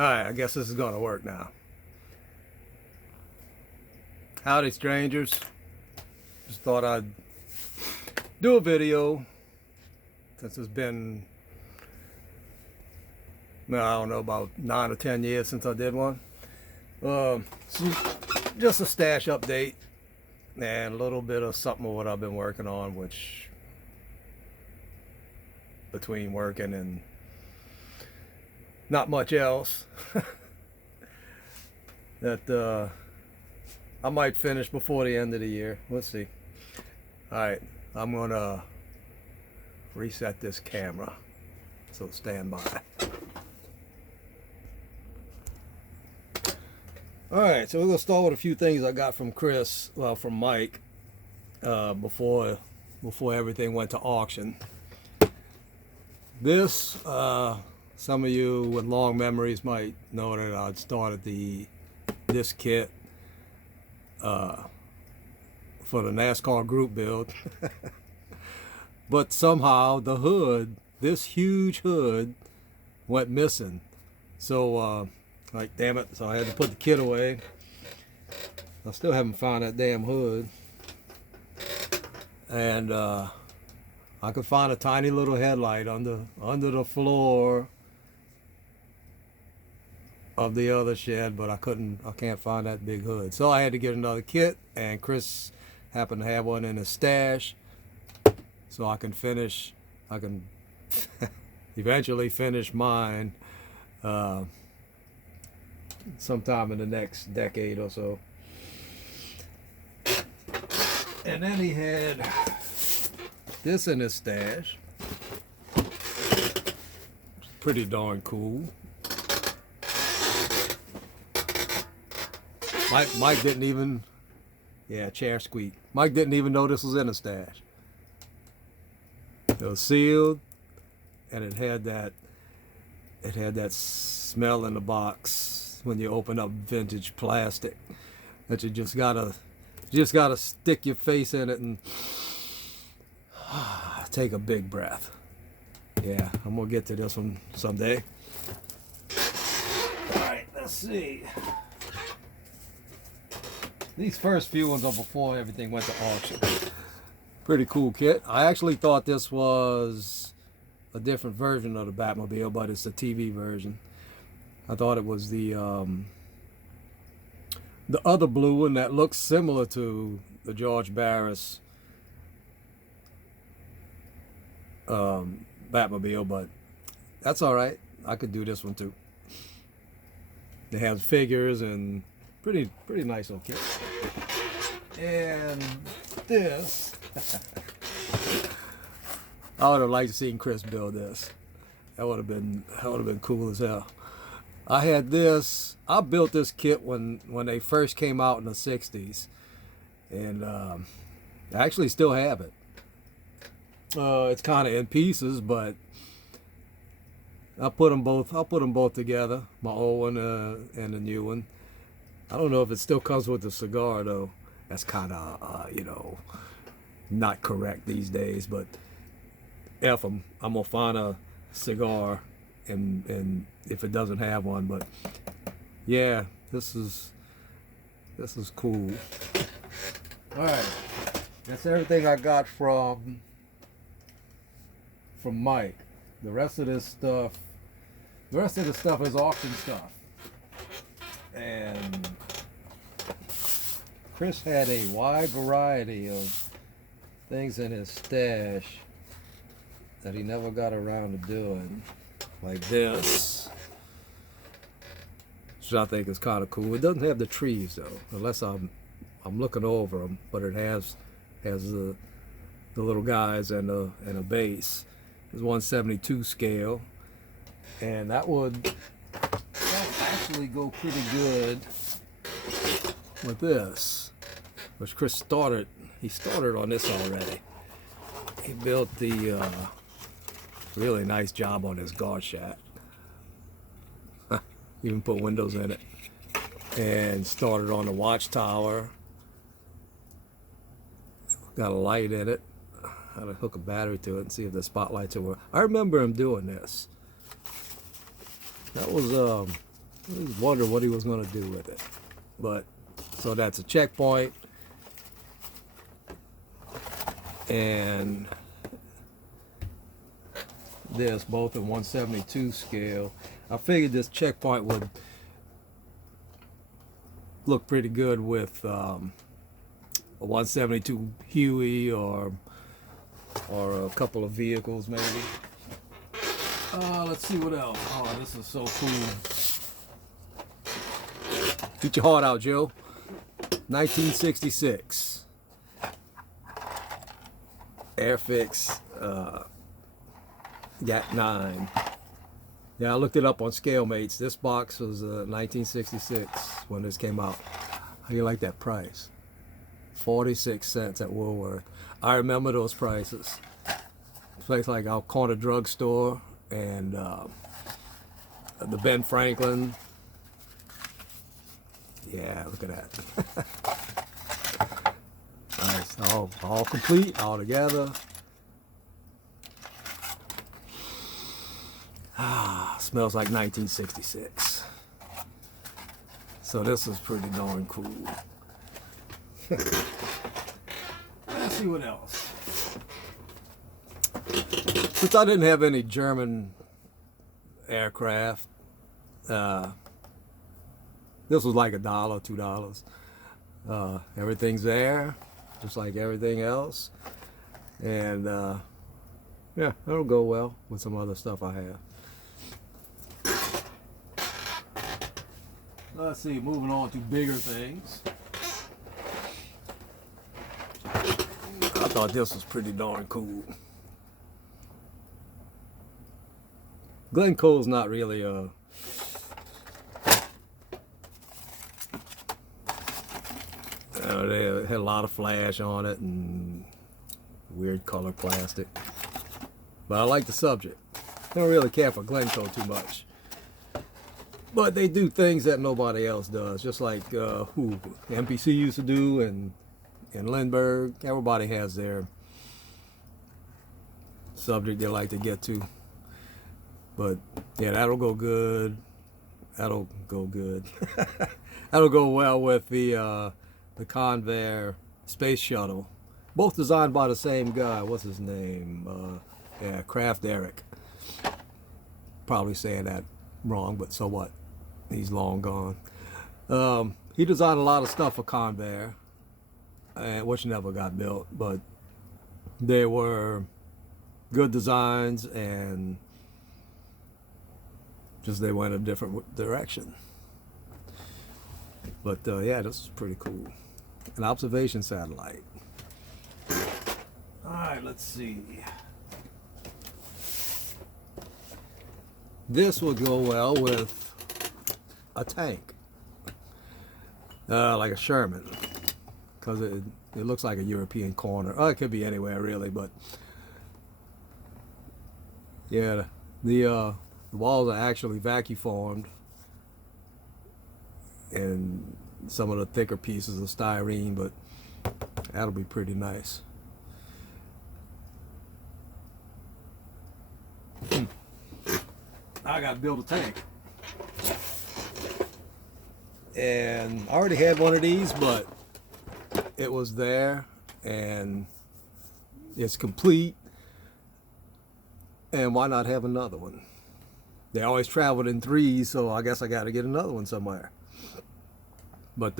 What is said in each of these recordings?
Alright, I guess this is gonna work now. Howdy, strangers. Just thought I'd do a video since it's been, well, I don't know, about 9 or 10 years since I did one. So just a stash update and a little bit of something of what I've been working on, which between working and not much else that I might finish before the end of the year. Let's see. Alright, I'm gonna reset this camera, so stand by. Alright, so we're gonna start with a few things I got from Chris, well, from Mike, before everything went to auction. This, some of you with long memories might know that I'd started this kit for the NASCAR group build. But somehow the hood, this huge hood, went missing. So, like, damn it, so I had to put the kit away. I still haven't found that damn hood. And I could find a tiny little headlight under the floor of the other shed, but I can't find that big hood. So I had to get another kit, and Chris happened to have one in his stash, so I can eventually finish mine sometime in the next decade or so. And then he had this in his stash. It's pretty darn cool. Mike didn't even, yeah, chair squeak. Mike didn't even know this was in a stash. It was sealed, and it had that smell in the box when you open up vintage plastic, that you just gotta stick your face in it and take a big breath. Yeah, I'm gonna get to this one someday. All right, let's see. These first few ones are before everything went to auction. Pretty cool kit. I actually thought this was a different version of the Batmobile, but it's the TV version. I thought it was the other blue one that looks similar to the George Barris Batmobile, but that's all right. I could do this one too. It has figures and pretty nice little kit. And this, I would have liked to see Chris build this. That would have been cool as hell. I had this. I built this kit when they first came out in the '60s, and I actually still have it. It's kind of in pieces, but I'll put them both together. My old one and the new one. I don't know if it still comes with the cigar though. That's kind of not correct these days. But F 'em, I'm gonna find a cigar, and if it doesn't have one, but yeah, this is cool. All right, that's everything I got from Mike. The rest of the stuff is auction stuff. And Chris had a wide variety of things in his stash that he never got around to doing, like this, which I think is kind of cool. It doesn't have the trees though, unless I'm looking over them, but it has the little guys and a base. It's 1/72 scale, and that would actually go pretty good with this, which Chris started. He started on this already. He built the really nice job on his guard shaft. Even put windows in it, and started on the watchtower. Got a light in it. How to hook a battery to it and see if the spotlights will work. I remember him doing this. That was I was wondering what he was going to do with it. But, so that's a checkpoint. And this, both in 172 scale. I figured this checkpoint would look pretty good with a 172 Huey or a couple of vehicles maybe. Let's see what else. Oh, this is so cool. Get your heart out, Joe. 1966. Airfix GAT9. Yeah, I looked it up on ScaleMates. This box was 1966 when this came out. How do you like that price? 46 cents at Woolworth. I remember those prices. A place like our corner drugstore and the Ben Franklin. Yeah, look at that. Nice, all complete, all together. Ah, smells like 1966. So this is pretty darn cool. Let's see what else. Since I didn't have any German aircraft, this was like $1, $2. Everything's there, just like everything else. And yeah, it'll go well with some other stuff I have. Let's see, moving on to bigger things. I thought this was pretty darn cool. Glencoe's not really a they had a lot of flash on it and weird color plastic. But I like the subject. I don't really care for Glencoe too much. But they do things that nobody else does, just like who MPC used to do, and Lindbergh. Everybody has their subject they like to get to. But yeah, that'll go good. That'll go good. That'll go well with the Convair space shuttle. Both designed by the same guy. What's his name? Yeah, Kraft Eric. Probably saying that wrong, but so what? He's long gone. He designed a lot of stuff for Convair, which never got built, but they were good designs and just they went a different direction. But yeah, this is pretty cool. An observation satellite. All right, let's see. This will go well with a tank, like a Sherman, because it looks like a European corner. Oh, it could be anywhere really, but yeah, the walls are actually vacuum formed, and some of the thicker pieces are styrene, but that'll be pretty nice. I gotta build a tank. And I already had one of these, but it was there and it's complete. And why not have another one? They always traveled in threes, so I guess I gotta get another one somewhere. But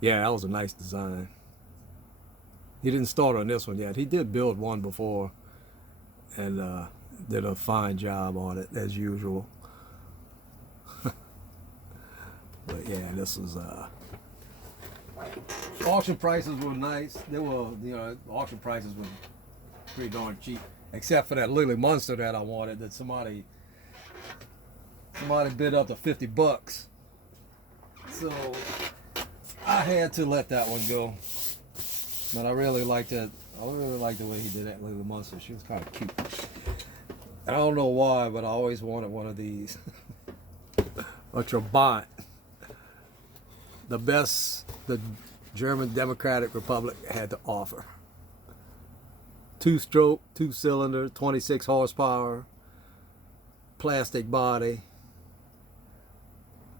yeah, that was a nice design. He didn't start on this one yet. He did build one before and did a fine job on it as usual. But yeah, this was auction prices were nice. They were, auction prices were pretty darn cheap, except for that Lily Munster that I wanted that somebody bid up to $50. So I had to let that one go. But I really liked it. I really liked the way he did that Lily Munster. She was kind of cute. I don't know why, but I always wanted one of these. A Trabant. The best the German Democratic Republic had to offer. 2-stroke, 2-cylinder, 26 horsepower. plastic body,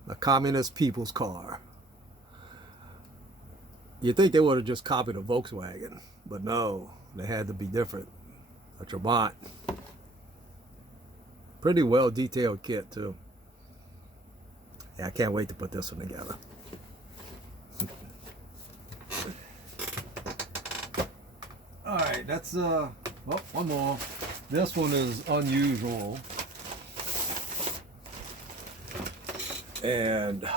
a communist people's car. You'd think they would have just copied a Volkswagen, but no, they had to be different. A Trabant. Pretty well detailed kit too. Yeah, I can't wait to put this one together. All right, that's oh, one more. This one is unusual, and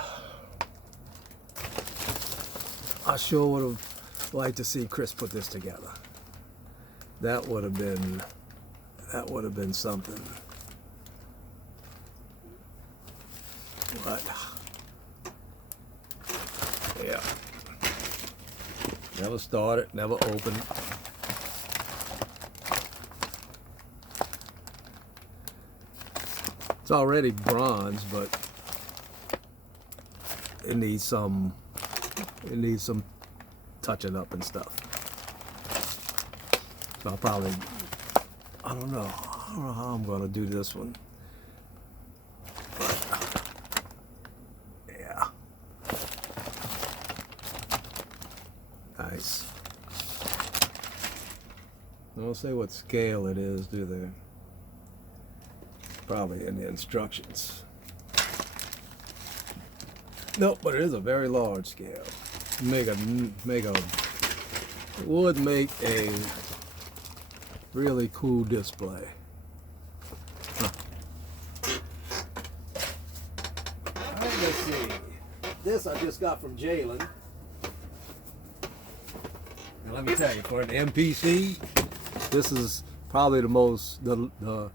I sure would have liked to see Chris put this together. That would have been something. But yeah, never started, never opened. It's already bronze, but it needs some touching up and stuff. So I'll probably, I don't know how I'm gonna do this one. But yeah. Nice. They don't say what scale it is, do they? Probably in the instructions. Nope, but it is a very large scale. Would make a really cool display. Huh. Alright, let's see. This I just got from Jalen. And let me tell you, for an MPC, this is probably the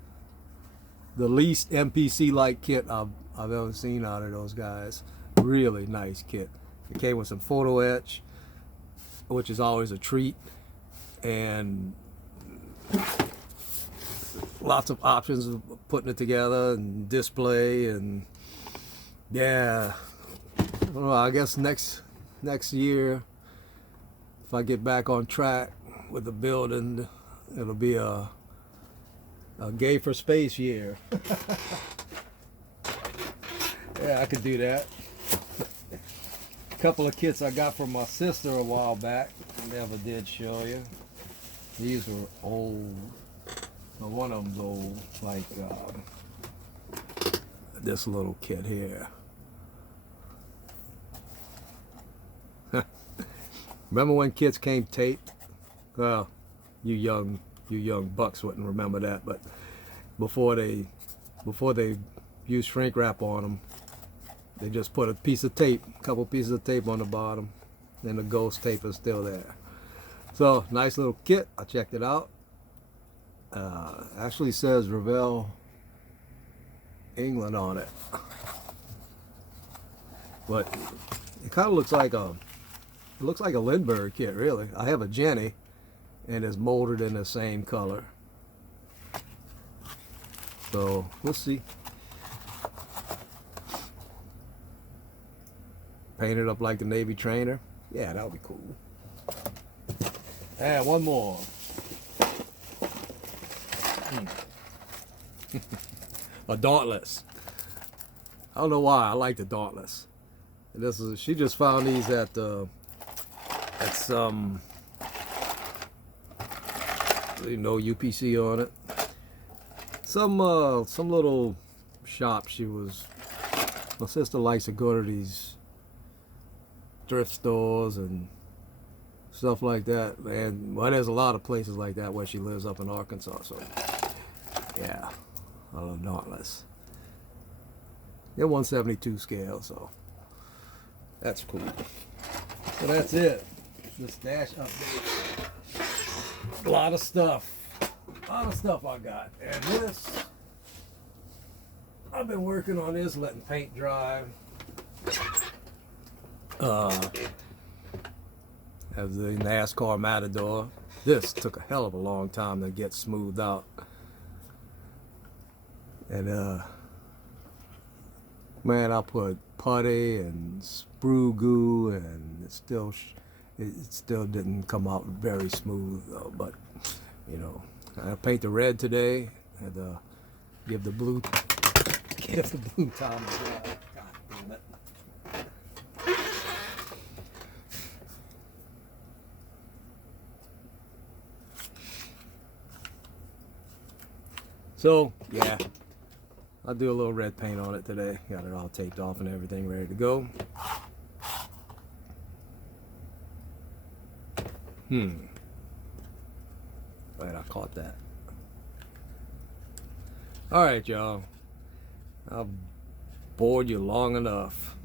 least MPC-like kit I've ever seen out of those guys. Really nice kit. It came with some photo etch, which is always a treat, and lots of options of putting it together and display, and yeah. Well, I guess next year, if I get back on track with the building, it'll be a Gay for Space year. Yeah, I could do that. A couple of kits I got from my sister a while back. Never did show you. These were old. Well, one of them's old, like this little kit here. Remember when kits came taped? Well, you young bucks wouldn't remember that, but before they used shrink wrap on them, they just put a couple pieces of tape on the bottom, and the ghost tape is still there. So nice little kit. I checked it out. Actually says Revell, England on it, but it kind of looks like a Lindbergh kit, really. I have a Jenny, and it's molded in the same color. So we'll see. Paint it up like the Navy trainer. Yeah, that would be cool. And one more. A Dauntless. I don't know why I like the Dauntless. And she just found these at some, no UPC on it. Some little shop. My sister likes to go to these thrift stores and stuff like that. And well, there's a lot of places like that where she lives up in Arkansas. So yeah, I love Dauntless. They're 172 scale, so that's cool. So that's it. The stash update. A lot of stuff I got. And this, I've been working on this, letting paint dry. As the NASCAR Matador. This took a hell of a long time to get smoothed out. And man, I put putty and sprue goo, and it still didn't come out very smooth though. But you know, I paint the red today, and give the blue get if the boom time is right. God damn it. So, yeah, I'll do a little red paint on it today. Got it all taped off and everything ready to go. Glad I caught that. Alright, y'all. I've bored you long enough.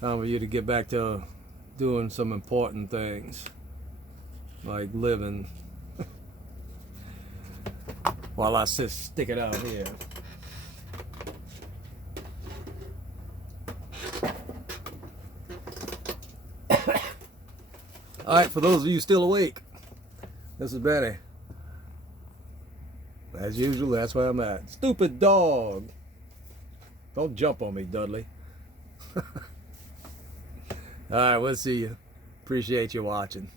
Time for you to get back to doing some important things. Like living. While I stick it out here. Alright, for those of you still awake, this is Benny. As usual, that's where I'm at. Stupid dog. Don't jump on me, Dudley. Alright, we'll see you. Appreciate you watching.